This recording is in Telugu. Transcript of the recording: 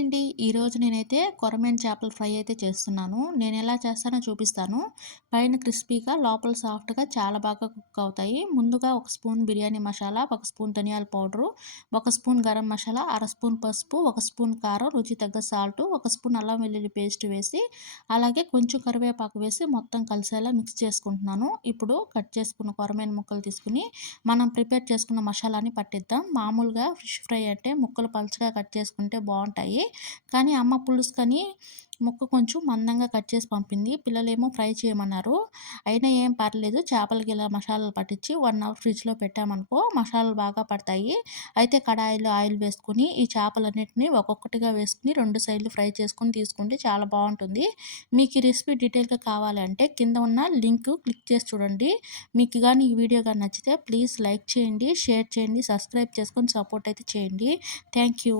హాయ్ అండి. ఈరోజు నేనైతే కొరమేను చేపల ఫ్రై అయితే చేస్తున్నాను. నేను ఎలా చేస్తానో చూపిస్తాను. పైన క్రిస్పీగా, లోపల సాఫ్ట్‌గా చాలా బాగా కుక్ అవుతాయి. ముందుగా ఒక స్పూన్ బిర్యానీ మసాలా, ఒక స్పూన్ ధనియాల పౌడరు, ఒక స్పూన్ గరం మసాలా, అర స్పూన్ పసుపు, ఒక స్పూన్ కారం, రుచి తగ్గ సాల్టు, ఒక స్పూన్ అల్లం వెల్లుల్లి పేస్ట్ వేసి, అలాగే కొంచెం కరివేపాకు వేసి మొత్తం కలిసేలా మిక్స్ చేసుకుంటున్నాను. ఇప్పుడు కట్ చేసుకున్న కొరమేను ముక్కలు తీసుకొని మనం ప్రిపేర్ చేసుకున్న మసాలాని పట్టిద్దాం. మామూలుగా ఫిష్ ఫ్రై అంటే ముక్కలు పలుచగా కట్ చేసుకుంటే బాగుంటాయి, కానీ అమ్మ పులుసుకని ముక్క కొంచెం మందంగా కట్ చేసి పంపింది. పిల్లలేమో ఫ్రై చేయమన్నారు. అయినా ఏం పర్లేదు, చేపలకి ఇలా మసాలాలు పట్టించి 1 అవర్ ఫ్రిడ్జ్లో పెట్టామనుకో మసాలాలు బాగా పడతాయి. అయితే కడాయిలో ఆయిల్ వేసుకుని ఈ చేపలన్నిటిని ఒక్కొక్కటిగా వేసుకుని 2 సైడ్లు ఫ్రై చేసుకుని తీసుకుంటే చాలా బాగుంటుంది. మీకు ఈ రెసిపీ డీటెయిల్గా కావాలి అంటే కింద ఉన్న లింక్ క్లిక్ చేసి చూడండి. మీకు కానీ ఈ వీడియో కానీ నచ్చితే ప్లీజ్ లైక్ చేయండి, షేర్ చేయండి, సబ్స్క్రైబ్ చేసుకొని సపోర్ట్ అయితే చేయండి. Thank you.